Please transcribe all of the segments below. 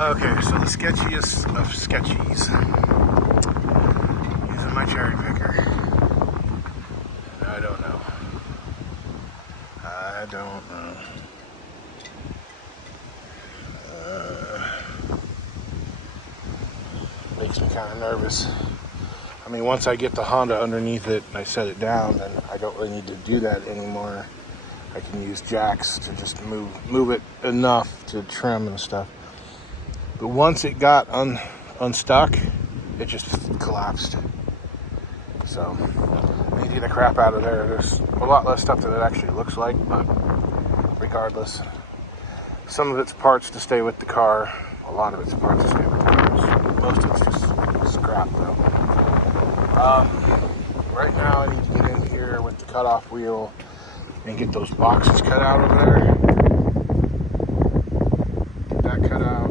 Okay, so the sketchiest of sketchies. Using my cherry picker. I don't know. Makes me kind of nervous. I mean, once I get the Honda underneath it and I set it down, then I don't really need to do that anymore. I can use jacks to just move it enough to trim and stuff. But once it got unstuck, it just collapsed. So I need to get the crap out of there. There's a lot less stuff than it actually looks like, but regardless, some of its parts to stay with the car, a lot of its parts to stay with the car. Most of it's just scrap though. Right now I need to get in here with the cutoff wheel and get those boxes cut out over there. Get that cut out.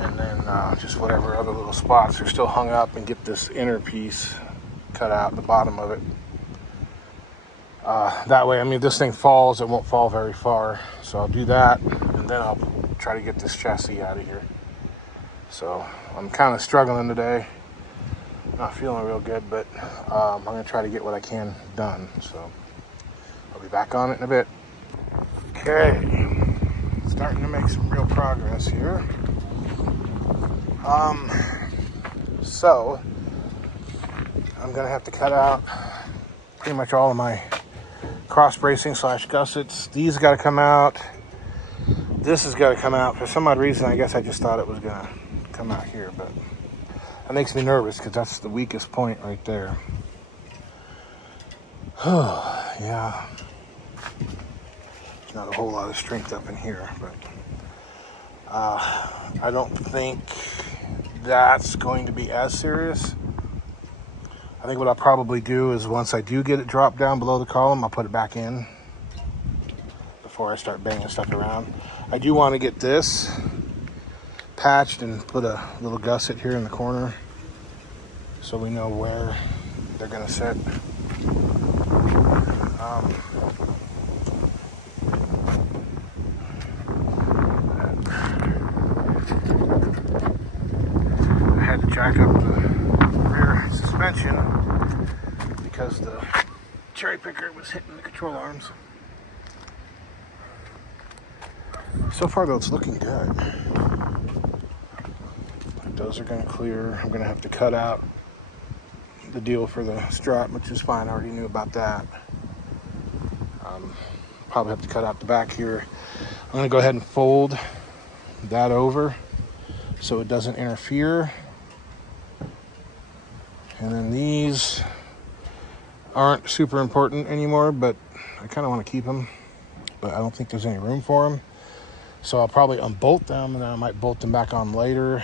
And then just whatever other little spots are still hung up, and get this inner piece cut out, the bottom of it. That way, I mean, if this thing falls, it won't fall very far. So I'll do that, and then I'll try to get this chassis out of here. So I'm kind of struggling today. Not feeling real good, but I'm going to try to get what I can done. So I'll be back on it in a bit. Okay, starting to make some real progress here. So I'm going to have to cut out pretty much all of my cross bracing / gussets. These got to come out. This has got to come out. For some odd reason, I guess I just thought it was going to come out here, but that makes me nervous because that's the weakest point right there. Oh, yeah. There's not a whole lot of strength up in here, but I don't think that's going to be as serious. I think what I'll probably do is once I do get it dropped down below the column, I'll put it back in before I start banging stuff around. I do want to get this patched and put a little gusset here in the corner so we know where they're going to sit. I had to jack up the rear suspension because the cherry picker was hitting the control arms. So far though, it's looking good. Those are going to clear. I'm going to have to cut out the deal for the strut, which is fine. I already knew about that. Probably have to cut out the back here. I'm going to go ahead and fold that over so it doesn't interfere. And then these aren't super important anymore, but I kind of want to keep them, but I don't think there's any room for them. So I'll probably unbolt them, and then I might bolt them back on later.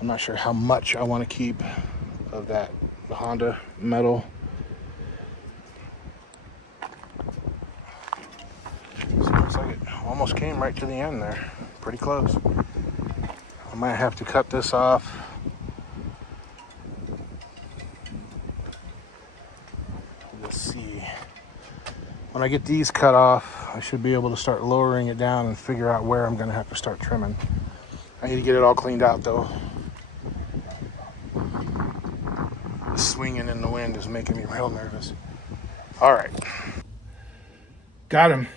I'm not sure how much I want to keep of that Honda metal. So it looks like it almost came right to the end there. Pretty close. I might have to cut this off. Let's see. When I get these cut off, I should be able to start lowering it down and figure out where I'm going to have to start trimming. I need to get it all cleaned out though. The swinging in the wind is making me real nervous. All right. Got him.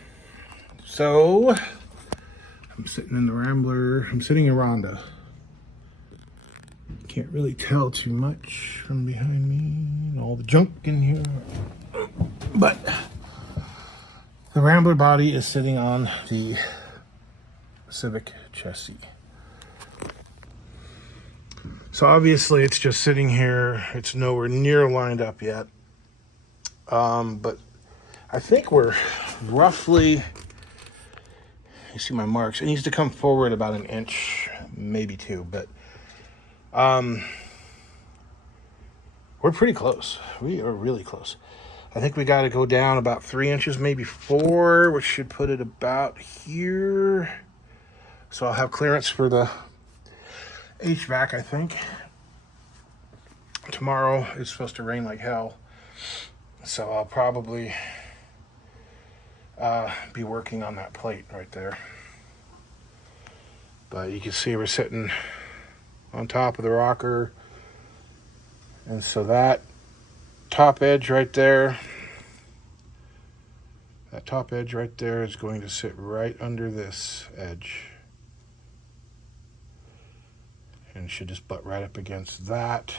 So I'm sitting in the Rambler. I'm sitting in Ronda. Can't really tell too much from behind me and all the junk in here. But the Rambler body is sitting on the Civic chassis. So obviously it's just sitting here. It's nowhere near lined up yet. But I think we're roughly, you see my marks. It needs to come forward about an inch, maybe two, but we're pretty close. We are really close. I think we got to go down about 3 inches, maybe 4, which should put it about here. So I'll have clearance for the HVAC, I think. Tomorrow it's supposed to rain like hell. So I'll probably be working on that plate right there. But you can see we're sitting on top of the rocker. And so that top edge right there, is going to sit right under this edge. And should just butt right up against that.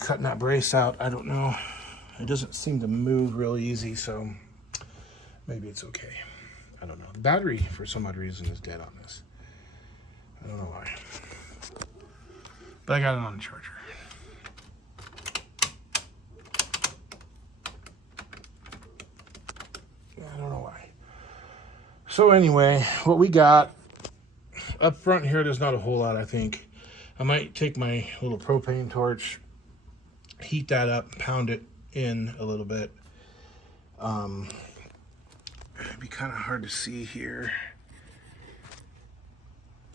Cutting that brace out, I don't know. It doesn't seem to move real easy, so maybe it's okay. I don't know. The battery, for some odd reason, is dead on this. I don't know why. But I got it on the charger. I don't know why. So anyway, what we got up front here, there's not a whole lot, I think. I might take my little propane torch, heat that up, pound it in a little bit. It'd be kind of hard to see here.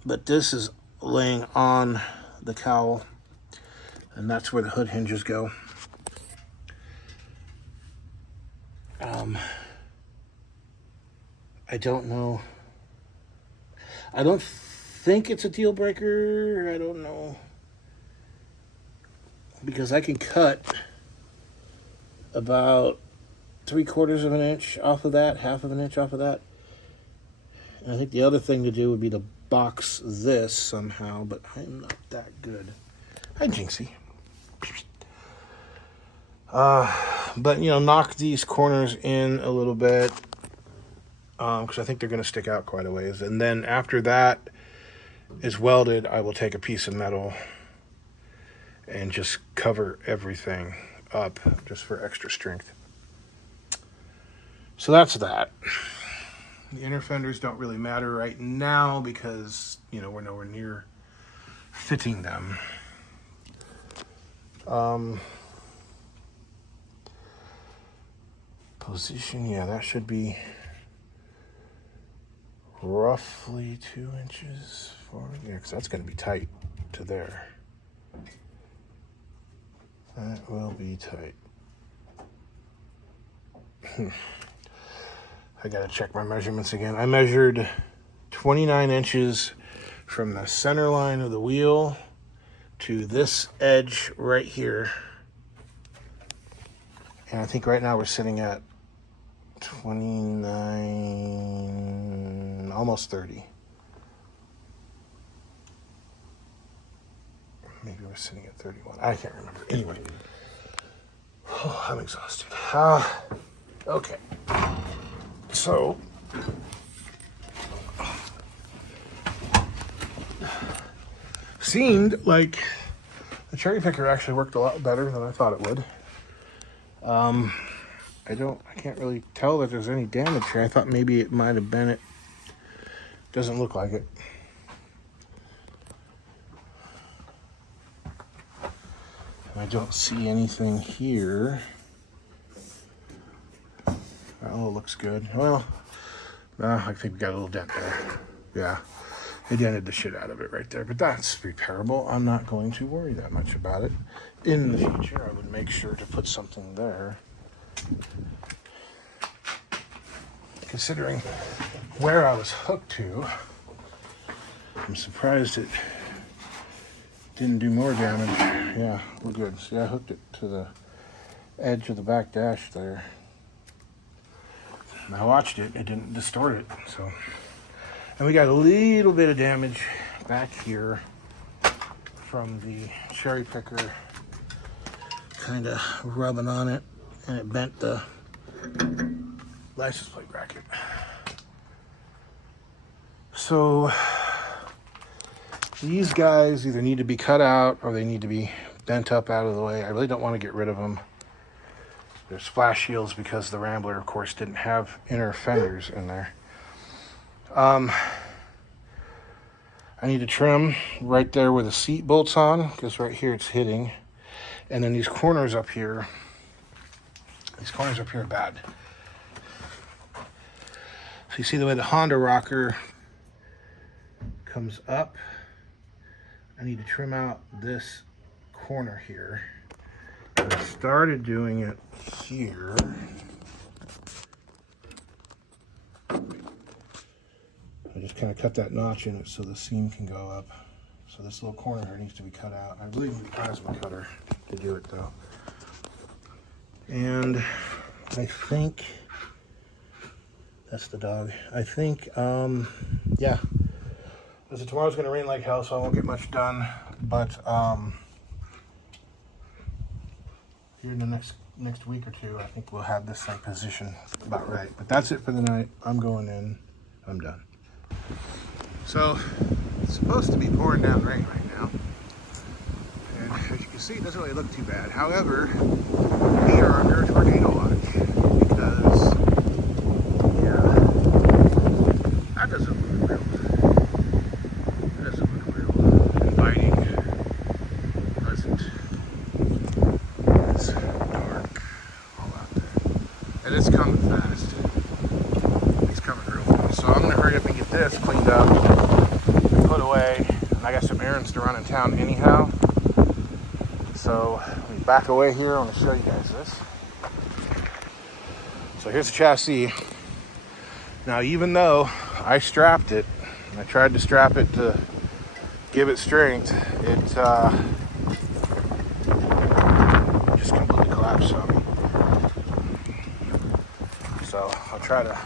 But this is laying on the cowl, and that's where the hood hinges go. I don't know. I don't think it's a deal breaker. I don't know. Because I can cut about 3/4 of an inch off of that, 1/2 of an inch off of that. And I think the other thing to do would be to box this somehow, but I'm not that good. Hi, Jinxie. But, you know, knock these corners in a little bit, because I think they're going to stick out quite a ways. And then after that is welded, I will take a piece of metal and just cover everything up just for extra strength. So that's that. The inner fenders don't really matter right now because, you know, we're nowhere near fitting them. Position, yeah, that should be roughly 2 inches forward. Yeah, because that's going to be tight to there. That will be tight. I gotta check my measurements again. I measured 29 inches from the center line of the wheel to this edge right here. And I think right now we're sitting at 29, almost 30. Maybe we're sitting at 31. I can't remember. Anyway. Oh, I'm exhausted. Okay. So, seemed like the cherry picker actually worked a lot better than I thought it would. I can't really tell that there's any damage here. I thought maybe it might have been it. Doesn't look like it. I don't see anything here. Oh, looks good. Well, I think we got a little dent there. Yeah, it dented the shit out of it right there. But that's repairable. I'm not going to worry that much about it. In the future, I would make sure to put something there. Considering where I was hooked to, I'm surprised it didn't do more damage. Yeah, we're good. See, I hooked it to the edge of the back dash there. And I watched it, it didn't distort it. So, and we got a little bit of damage back here from the cherry picker kind of rubbing on it, and it bent the license plate bracket. So these guys either need to be cut out or they need to be bent up out of the way. I really don't want to get rid of them. There's flash shields because the Rambler, of course, didn't have inner fenders in there. I need to trim right there where the seat bolts on, because right here it's hitting. And then these corners up here are bad. So you see the way the Honda rocker comes up. I need to trim out this corner here. I started doing it here. I just kind of cut that notch in it so the seam can go up. So this little corner here needs to be cut out. I believe the plasma cutter to do it though. And I think that's the dog. I think, yeah. So tomorrow's gonna rain like hell, so I won't get much done. But here in the next week or two, I think we'll have this thing positioned about right. But that's it for the night. I'm going in. I'm done. So it's supposed to be pouring down rain right now, and as you can see, it doesn't really look too bad. However, we are under tornado watch because, yeah, that doesn't look real. That doesn't look real inviting, pleasant. It's dark all out there, and it's coming fast. It's coming real fast. So I'm gonna hurry up and get this cleaned up, put away, and I got some errands to run in town anyhow. So let me back away here. I want to show you guys this. So here's the chassis. Now, even though I strapped it, and I tried to strap it to give it strength, it just completely collapsed on me. So I'll try to,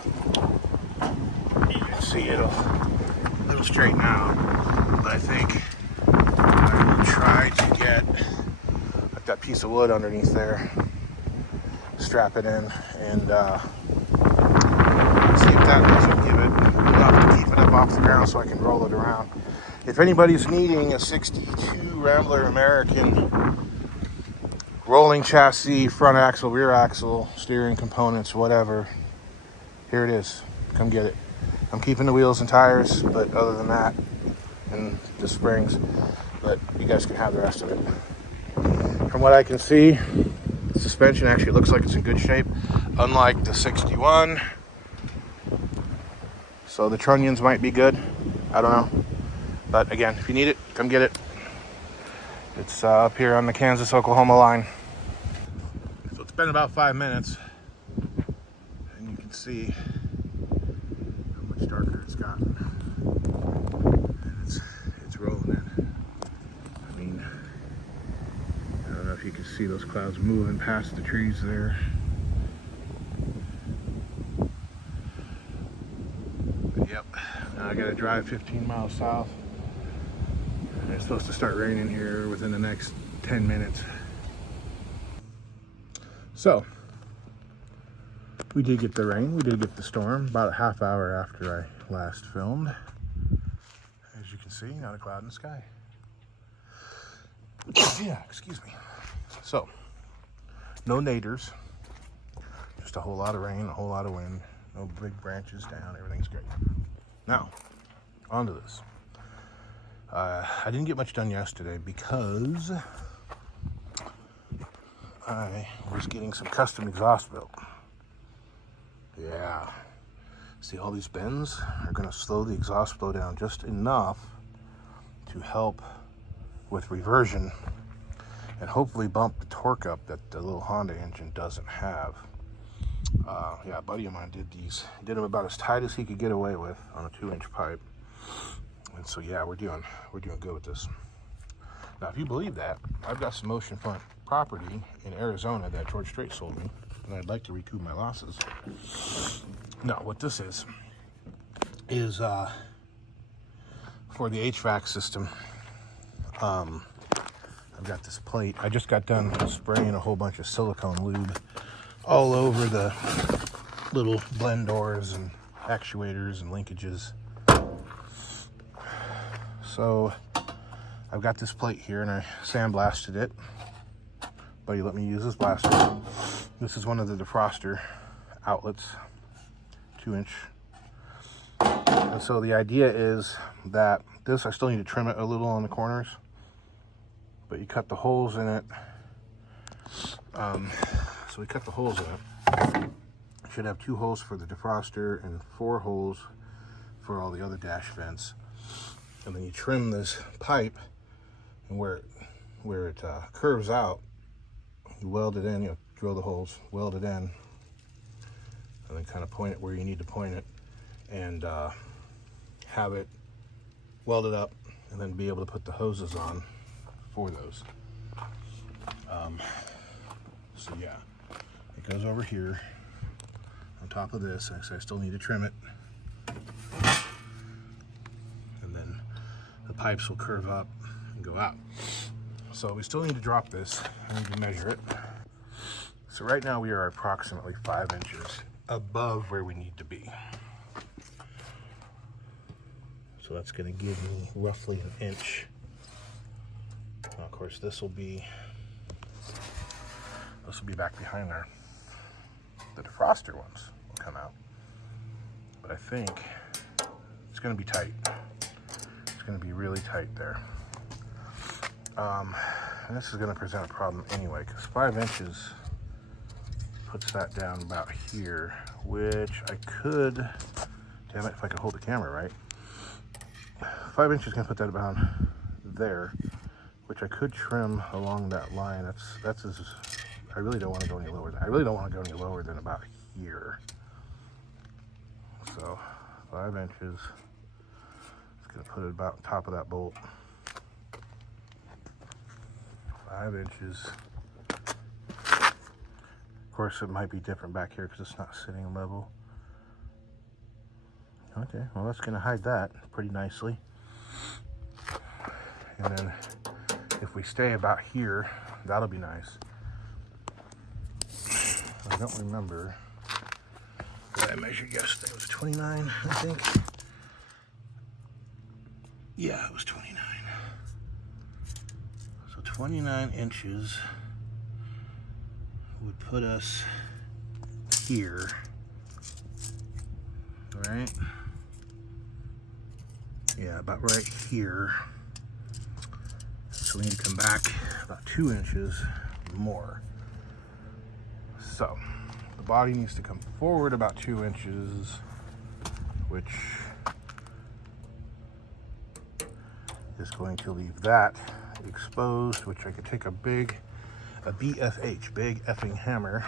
you can see it'll straighten out, but I think I will try to get like that piece of wood underneath there, strap it in, and see if that doesn't give it enough to keep it up off the ground so I can roll it around. If anybody's needing a 62 Rambler American rolling chassis, front axle, rear axle, steering components, whatever, here it is. Come get it. I'm keeping the wheels and tires, but other than that, and the springs, but you guys can have the rest of it. From what I can see, the suspension actually looks like it's in good shape, unlike the 61. So the trunnions might be good. I don't know. But again, if you need it, come get it. It's up here on the Kansas-Oklahoma line. So it's been about 5 minutes, and you can see darker it's gotten, and it's rolling in. I mean, I don't know if you can see those clouds moving past the trees there. But yep, now I gotta drive 15 miles south, and it's supposed to start raining here within the next 10 minutes. So we did get the rain, we did get the storm, about a half hour after I last filmed. As you can see, not a cloud in the sky. Yeah, excuse me. So, no naders, just a whole lot of rain, a whole lot of wind, no big branches down, everything's great. Now, on to this. I didn't get much done yesterday because I was getting some custom exhaust built. Yeah, see, all these bends are going to slow the exhaust flow down just enough to help with reversion and hopefully bump the torque up that the little Honda engine doesn't have. Yeah, a buddy of mine did these. He did them about as tight as he could get away with on a 2-inch pipe. And so yeah, we're doing good with this. Now, if you believe that, I've got some ocean front property in Arizona that George Strait sold me, and I'd like to recoup my losses. No, what this is for the HVAC system. I've got this plate. I just got done spraying a whole bunch of silicone lube all over the little blend doors and actuators and linkages. So I've got this plate here, and I sandblasted it. Buddy let me use this blaster. This is one of the defroster outlets, 2-inch. And so the idea is that this, I still need to trim it a little on the corners, but you cut the holes in it. So we cut the holes in it. Should have 2 holes for the defroster and 4 holes for all the other dash vents. And then you trim this pipe, and where it curves out, you weld it in, you drill the holes, weld it in, and then kind of point it where you need to point it, and have it welded up, and then be able to put the hoses on for those. So yeah, it goes over here on top of this. I still need to trim it, and then the pipes will curve up and go out. So we still need to drop this. I need to measure it. So right now we are approximately 5 inches above where we need to be. So that's going to give me roughly an inch. Now, of course, this will be back behind there. The defroster ones will come out, but I think it's going to be tight. It's going to be really tight there. And this is going to present a problem anyway, because 5 inches puts that down about here, which I could, damn it, if I could hold the camera right. 5 inches is going to put that about there, which I could trim along that line. That's as, I really don't want to go any lower. I really don't want to go any lower than about here. So 5 inches. It's going to put it about top of that bolt. 5 inches. Of course, it might be different back here because it's not sitting level. Okay, well, that's going to hide that pretty nicely. And then if we stay about here, that'll be nice. I don't remember what I measured yesterday. It was 29, I think. Yeah, it was 29. So 29 inches would put us here, right? Yeah, about right here. So we need to come back about 2 inches more. So the body needs to come forward about 2 inches, which is going to leave that exposed, which I could take a BFH, big effing hammer,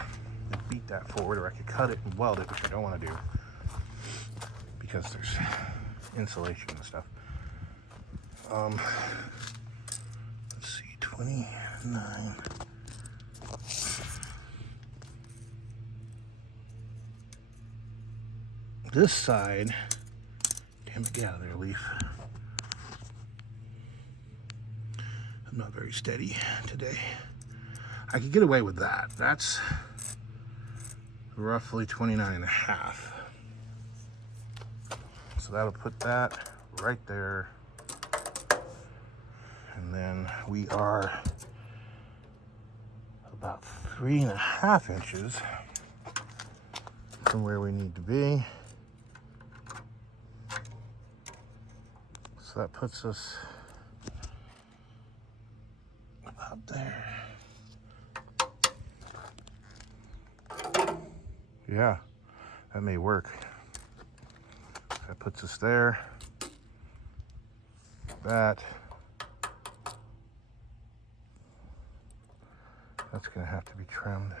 and beat that forward, or I could cut it and weld it, which I don't want to do because there's insulation and stuff. Let's see, 29. This side, damn it, get out of there, Leaf. I'm not very steady today. I could get away with that. That's roughly 29 and a half. So that'll put that right there. And then we are about 3.5 inches from where we need to be. So that puts us about there. Yeah, that may work. That puts us there. That's gonna have to be trimmed.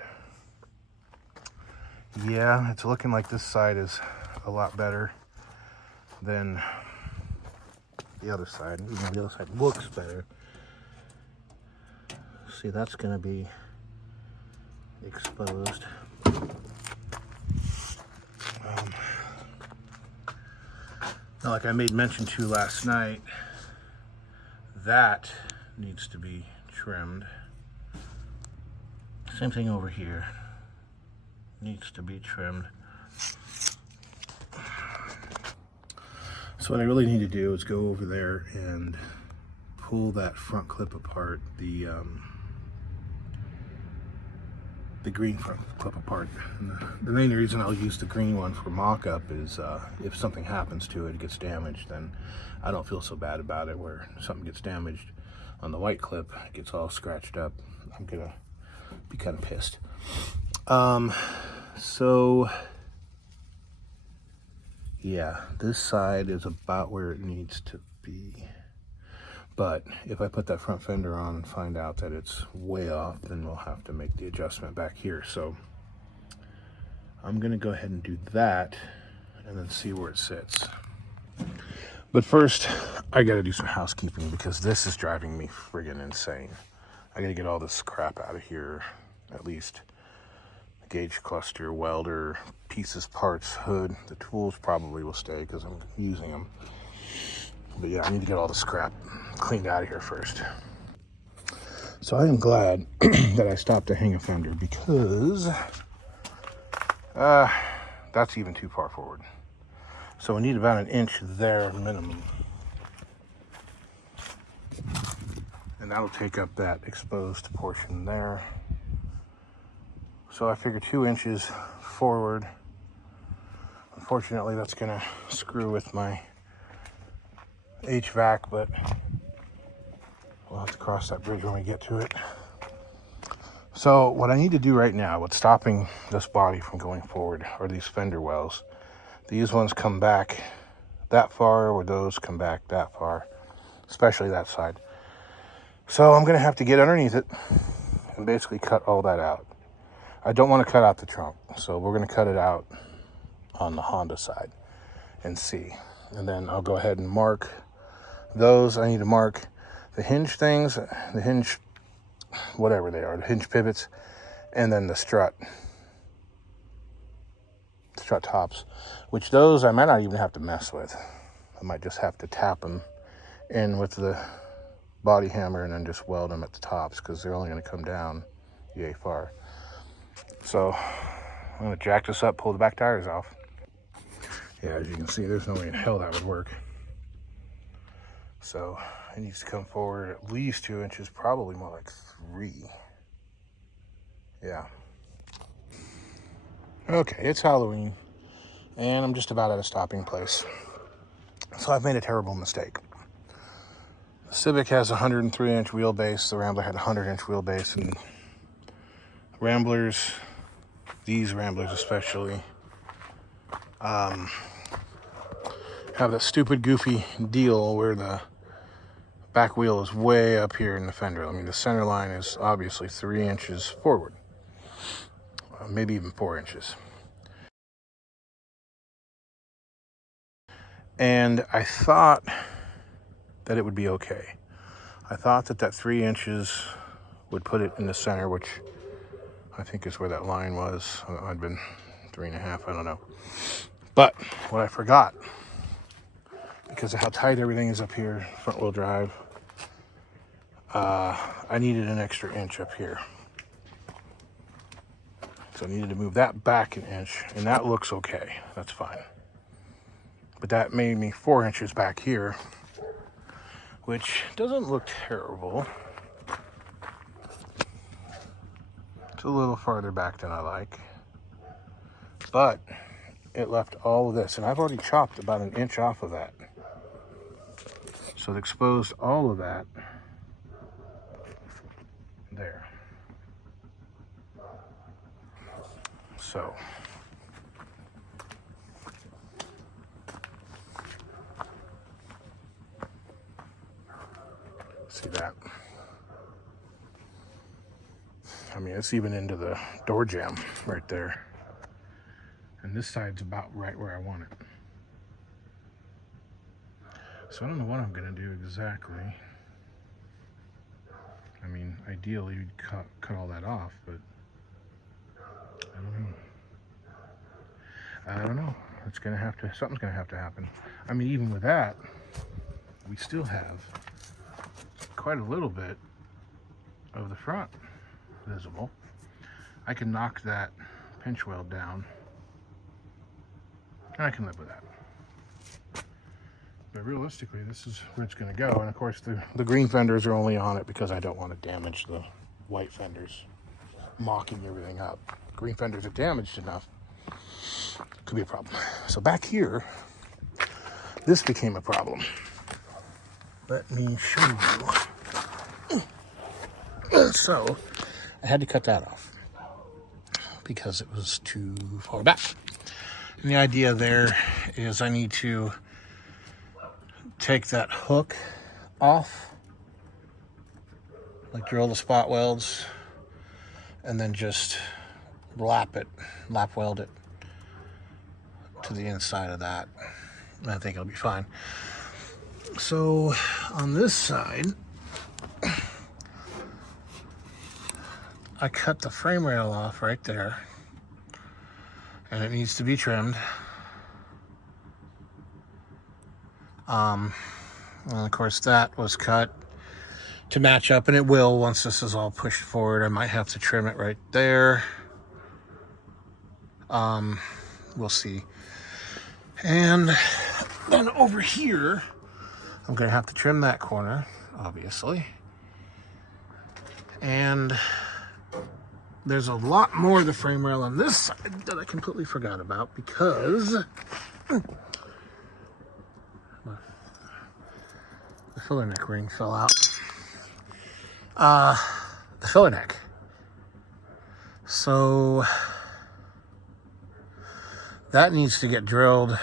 Yeah, it's looking like this side is a lot better than the other side. Even though the other side looks better. See, that's gonna be exposed. Now, like I made mention to last night, that needs to be trimmed. Same thing over here. Needs to be trimmed. So what I really need to do is go over there and pull that front clip apart, the green front clip apart. And the main reason I'll use the green one for mock-up is if something happens to it, it gets damaged, then I don't feel so bad about it. Where something gets damaged on the white clip, it gets all scratched up, I'm gonna be kind of pissed. So yeah, this side is about where it needs to be. But if I put that front fender on and find out that it's way off, then we'll have to make the adjustment back here. So I'm gonna go ahead and do that and then see where it sits. But first, I gotta do some housekeeping because this is driving me friggin' insane. I gotta get all this crap out of here, at least. Gauge cluster, welder, pieces, parts, hood. The tools probably will stay because I'm using them. But yeah, I need to get all the scrap cleaned out of here first. So I am glad that I stopped to hang a fender because that's even too far forward. So we need about an inch there minimum. And that'll take up that exposed portion there. So I figure 2 inches forward. Unfortunately, that's gonna screw with my HVAC, but we'll have to cross that bridge when we get to it. So what I need to do right now, what's stopping this body from going forward, are these fender wells. These ones come back that far, or those come back that far, especially that side. So I'm gonna have to get underneath it and basically cut all that out. I don't want to cut out the trunk, so we're going to cut it out on the Honda side and see. And then I'll go ahead and mark those. I need to mark the hinge things, the hinge, whatever they are, the hinge pivots, and then the strut tops, which those I might not even have to mess with. I might just have to tap them in with the body hammer and then just weld them at the tops because they're only going to come down yay far. So I'm going to jack this up, pull the back tires off. Yeah, as you can see, there's no way in hell that would work. So it needs to come forward at least 2 inches, probably more like 3. Yeah. Okay, it's Halloween, and I'm just about at a stopping place. So I've made a terrible mistake. The Civic has a 103-inch wheelbase. The Rambler had a 100-inch wheelbase, and Ramblers, these Ramblers especially, have that stupid goofy deal where the back wheel is way up here in the fender. I mean, the center line is obviously 3 inches forward, maybe even 4 inches. And I thought that it would be okay. I thought that 3 inches would put it in the center, which I think is where that line was. I'd been 3.5, I don't know. But what I forgot, because of how tight everything is up here, front wheel drive, I needed an extra inch up here. So I needed to move that back an inch, and that looks okay, that's fine. But that made me 4 inches back here, which doesn't look terrible. It's a little farther back than I like, but it left all of this, and I've already chopped about an inch off of that. So it exposed all of that there. So see that? I mean, it's even into the door jamb right there. And this side's about right where I want it. So I don't know what I'm gonna do exactly. I mean, ideally you'd cut all that off, but I don't know. It's gonna have to, something's gonna have to happen. I mean, even with that, we still have quite a little bit of the front visible. I can knock that pinch weld down, and I can live with that. But realistically, this is where it's going to go. And of course, the green fenders are only on it because I don't want to damage the white fenders, mocking everything up. Green fenders are damaged enough, could be a problem. So back here, this became a problem. Let me show you. So I had to cut that off because it was too far back. And the idea there is I need to take that hook off, like drill the spot welds, and then just lap weld it to the inside of that. And I think it'll be fine. So on this side, I cut the frame rail off right there, and it needs to be trimmed. And of course that was cut to match up, and it will once this is all pushed forward. I might have to trim it right there. We'll see. And then over here, I'm gonna have to trim that corner, obviously. And there's a lot more of the frame rail on this side that I completely forgot about because the filler neck ring fell out. The filler neck. So that needs to get drilled.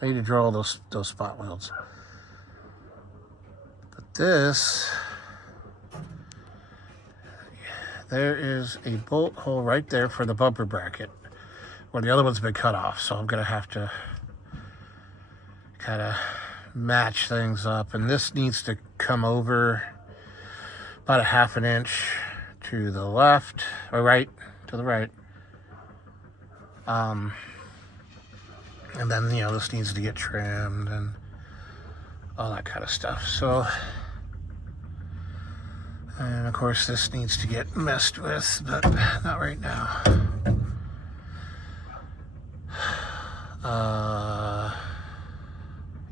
I need to drill those spot welds. But this, there is a bolt hole right there for the bumper bracket where the other one's been cut off. So I'm gonna have to kind of match things up, and this needs to come over about a ½ inch to the left or right, to the right. And then, you know, this needs to get trimmed and all that kind of stuff. So, and of course this needs to get messed with, but not right now.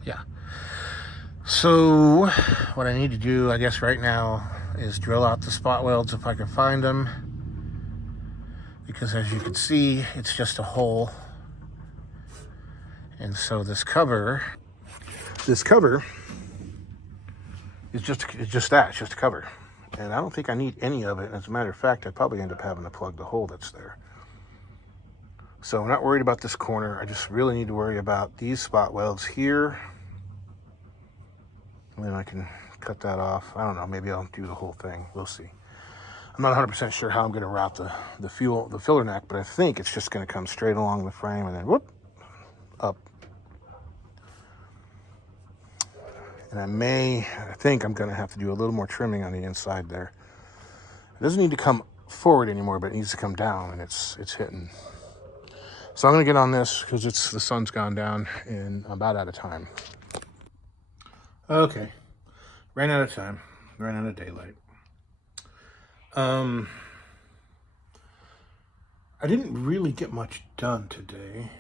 Yeah. So what I need to do, I guess right now, is drill out the spot welds if I can find them. Because as you can see, it's just a hole. And so this cover is just that, it's just a cover. And I don't think I need any of it. As a matter of fact, I'd probably end up having to plug the hole that's there. So I'm not worried about this corner. I just really need to worry about these spot welds here. And then I can cut that off. I don't know, maybe I'll do the whole thing. We'll see. I'm not 100% sure how I'm gonna route the filler neck, but I think it's just gonna come straight along the frame and then whoop, up. And I think I'm gonna have to do a little more trimming on the inside there. It doesn't need to come forward anymore, but it needs to come down, and it's hitting. So I'm gonna get on this because the sun's gone down and I'm about out of time. Okay, ran out of time, ran out of daylight. I didn't really get much done today.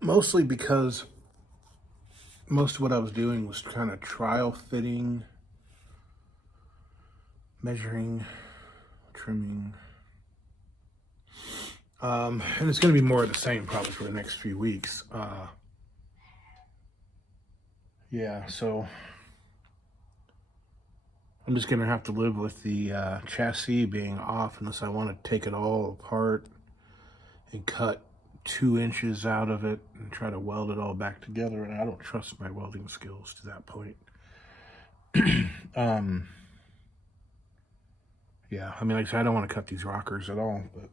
Mostly because most of what I was doing was kind of trial fitting, measuring, trimming. And it's going to be more of the same probably for the next few weeks. Yeah, so I'm just going to have to live with the chassis being off unless I want to take it all apart and cut 2 inches out of it and try to weld it all back together, and I don't trust my welding skills to that point. Yeah, I mean, like I said, I don't want to cut these rockers at all, but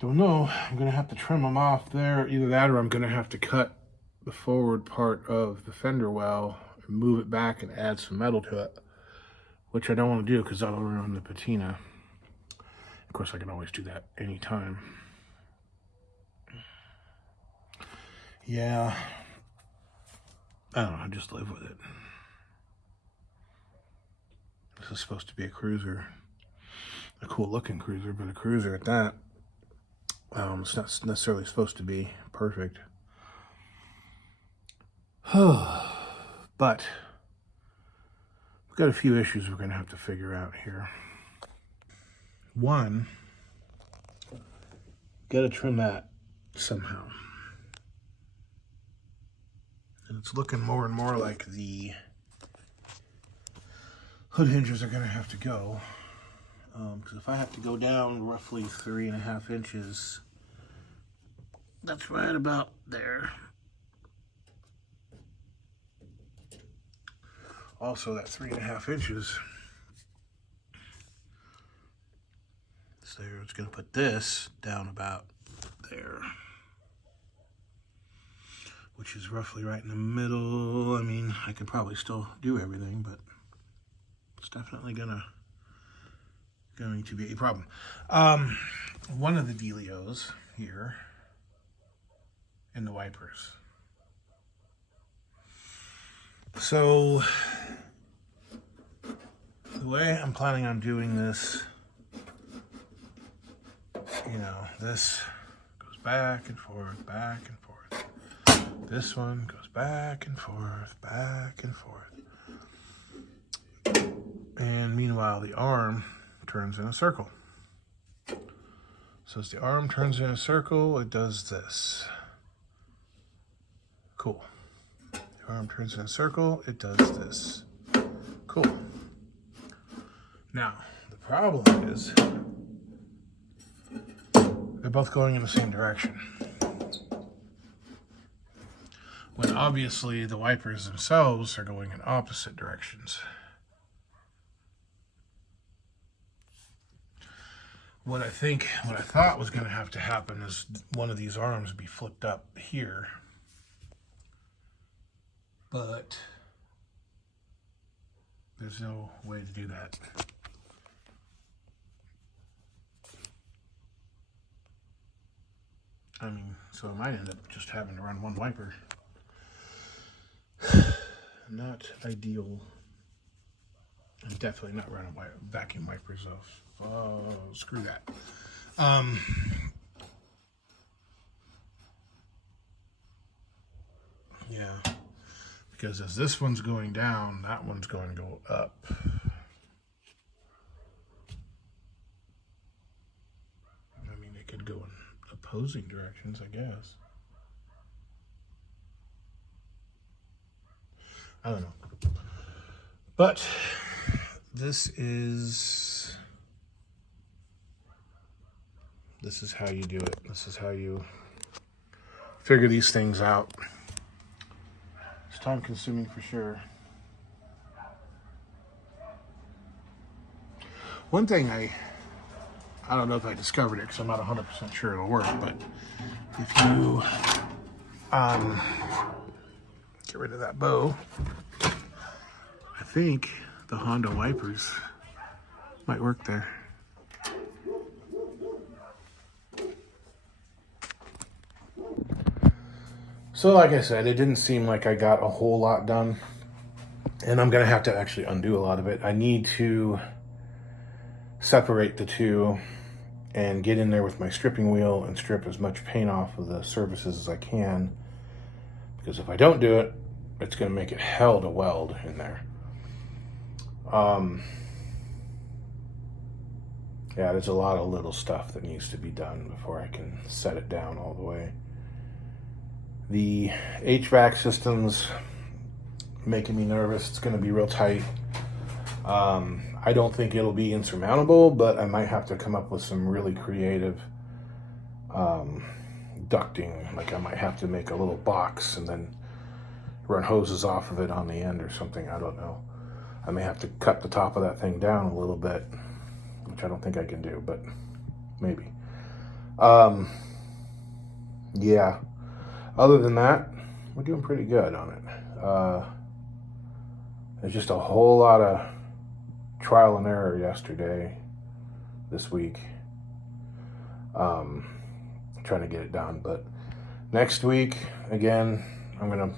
don't know. I'm gonna have to trim them off there. Either that or I'm gonna have to cut the forward part of the fender well and move it back and add some metal to it, which I don't want to do because that'll ruin the patina. Of course, I can always do that anytime. Yeah, I don't know, I just live with it. This is supposed to be a cruiser, a cool looking cruiser, but a cruiser at that. It's not necessarily supposed to be perfect. But we've got a few issues we're gonna have to figure out here. One, gotta trim that somehow. And it's looking more and more like the hood hinges are gonna have to go. Because if I have to go down roughly 3.5 inches, that's right about there. Also, that 3.5 inches is there. It's gonna put this down about there. which is roughly right in the middle. I mean, I could probably still do everything, but it's definitely going to be a problem. One of the dealios here in the wipers. So the way I'm planning on doing this, you know, this goes back and forth, back and forth. This one goes back and forth, back and forth. And meanwhile, the arm turns in a circle. So as the arm turns in a circle, it does this. Cool. The arm turns in a circle, it does this. Cool. Now, the problem is they're both going in the same direction, when obviously the wipers themselves are going in opposite directions. What I thought was going to have to happen is one of these arms be flipped up here, but there's no way to do that. I mean, so I might end up just having to run one wiper. Not ideal. I'm definitely not running vacuum wipers off. Oh, screw that. Yeah, because as this one's going down, that one's going to go up. I mean, it could go in opposing directions, I guess. I don't know. But this is how you do it. This is how you figure these things out. It's time consuming for sure. One thing I don't know if I discovered it because I'm not 100% sure it'll work, but if you get rid of that bow, I think the Honda wipers might work there. So like I said, it didn't seem like I got a whole lot done, and I'm gonna have to actually undo a lot of it. I need to separate the two and get in there with my stripping wheel and strip as much paint off of the surfaces as I can, because if I don't do it, it's gonna make it hell to weld in there. Yeah, there's a lot of little stuff that needs to be done before I can set it down all the way. The HVAC system's making me nervous. It's going to be real tight. I don't think it'll be insurmountable, but I might have to come up with some really creative ducting. Like I might have to make a little box and then run hoses off of it on the end or something. I don't know. I may have to cut the top of that thing down a little bit, which I don't think I can do, but maybe. Yeah. Other than that, we're doing pretty good on it. There's just a whole lot of trial and error this week. Trying to get it done, but next week, again, I'm going to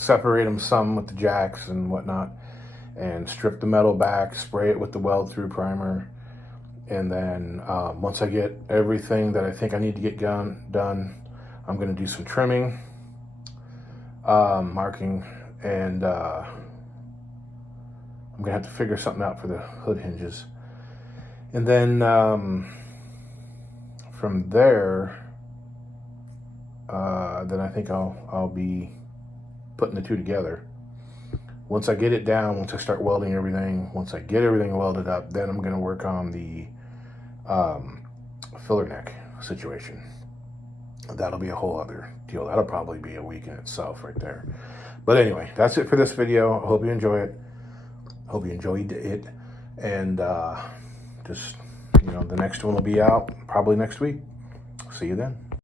separate them some with the jacks and whatnot, and strip the metal back, spray it with the weld-through primer, and then once I get everything that I think I need to get done, I'm going to do some trimming, marking, and I'm going to have to figure something out for the hood hinges. And then from there, then I think I'll be putting the two together. Once I get it down, once I start welding everything, once I get everything welded up, then I'm going to work on the filler neck situation. That'll be a whole other deal. That'll probably be a week in itself right there. But anyway, that's it for this video. I hope you enjoy it. Hope you enjoyed it. And just, the next one will be out probably next week. See you then.